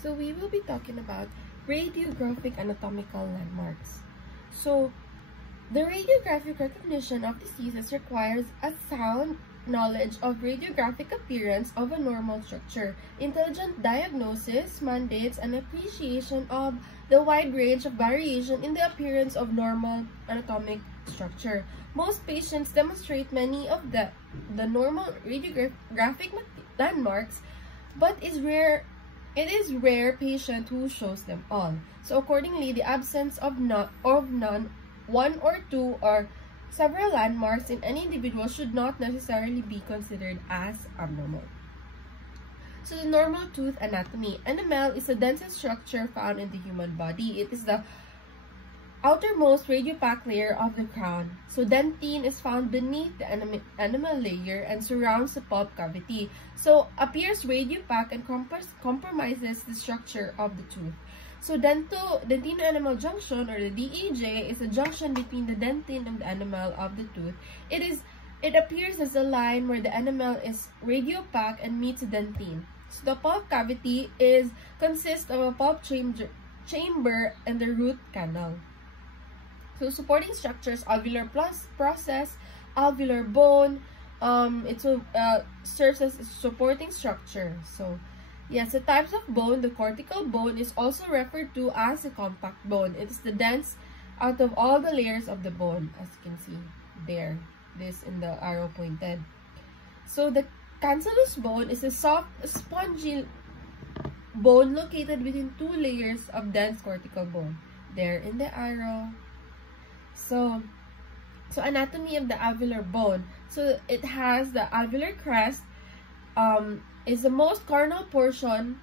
So we will be talking about radiographic anatomical landmarks. So the radiographic recognition of diseases requires a sound knowledge of radiographic appearance of a normal structure. Intelligent diagnosis mandates an appreciation of the wide range of variation in the appearance of normal anatomic structure. Most patients demonstrate many of the normal radiographic landmarks, but it is rare patient who shows them all. So accordingly, the absence of none, one or two or several landmarks in any individual should not necessarily be considered as abnormal. So the normal tooth anatomy. Enamel is the densest structure found in the human body. It is the outermost radiopaque layer of the crown. So dentine is found beneath the enamel layer and surrounds the pulp cavity. So appears radiopaque and compromises the structure of the tooth. So dentino-enamel junction, or the DEJ, is a junction between the dentine and the enamel of the tooth. It appears as a line where the enamel is radiopaque and meets the dentine. So the pulp cavity consists of a pulp chamber and the root canal. So supporting structures, alveolar process, alveolar bone, it serves as a supporting structure. So yes, the types of bone, the cortical bone is also referred to as a compact bone. It is the dense out of all the layers of the bone, as you can see there, this in the arrow pointed. So the cancellous bone is a soft, spongy bone located within two layers of dense cortical bone, there in the arrow. So anatomy of the alveolar bone. So it has the alveolar crest, is the most carnal portion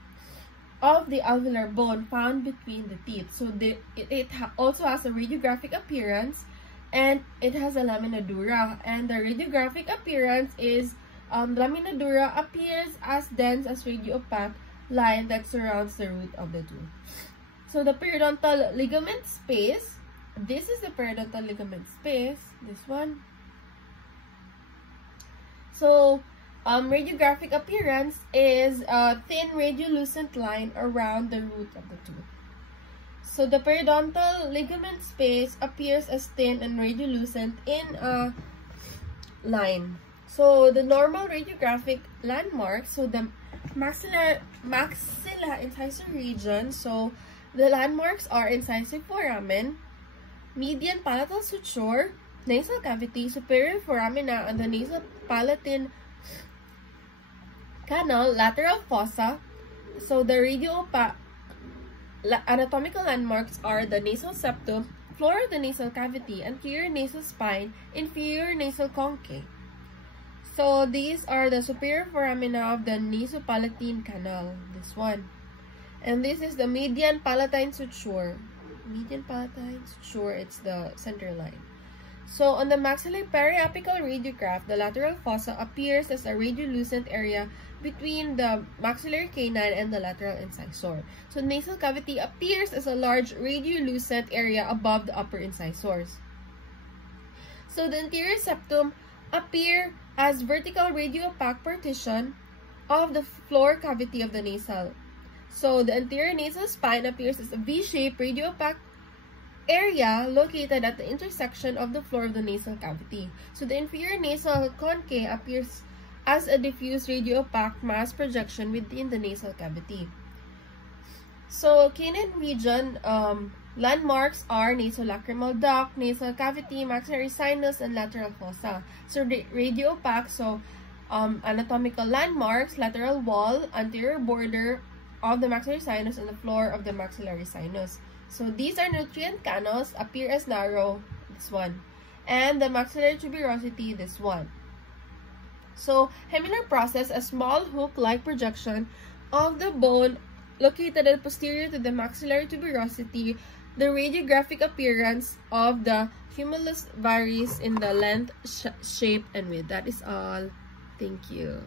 of the alveolar bone found between the teeth. So it also has a radiographic appearance, and it has a lamina dura. And the radiographic appearance is lamina dura appears as dense as radiopaque line that surrounds the root of the tooth. So the periodontal ligament space. This is the periodontal ligament space. This one. So radiographic appearance is a thin radiolucent line around the root of the tooth. So the periodontal ligament space appears as thin and radiolucent in a line. So the normal radiographic landmarks, so the maxilla incisor region, so the landmarks are incisive foramen, median palatal suture, nasal cavity, superior foramina, and the nasal palatine canal, lateral fossa. So the anatomical landmarks are the nasal septum, floor of the nasal cavity, anterior nasal spine, inferior nasal conchae. So these are the superior foramina of the nasopalatine canal, this one. And this is the median palatine suture. Median palatine suture, it's the center line. So on the maxillary periapical radiograph, the lateral fossa appears as a radiolucent area between the maxillary canine and the lateral incisor. So nasal cavity appears as a large radiolucent area above the upper incisors. So the anterior septum appear as vertical radiopaque partition of the floor cavity of the nasal. So the anterior nasal spine appears as a V-shaped radiopaque area located at the intersection of the floor of the nasal cavity. So the inferior nasal conchae appears as a diffuse radiopaque mass projection within the nasal cavity. So canine region landmarks are nasolacrimal duct, nasal cavity, maxillary sinus, and lateral fossa. So radiopaque, so anatomical landmarks, lateral wall, anterior border of the maxillary sinus, and the floor of the maxillary sinus. So these are nutrient canals, appear as narrow, this one, and the maxillary tuberosity, this one. So heminal process, a small hook-like projection of the bone located at posterior to the maxillary tuberosity. The radiographic appearance of the humulus varies in the length, shape, and width. That is all. Thank you.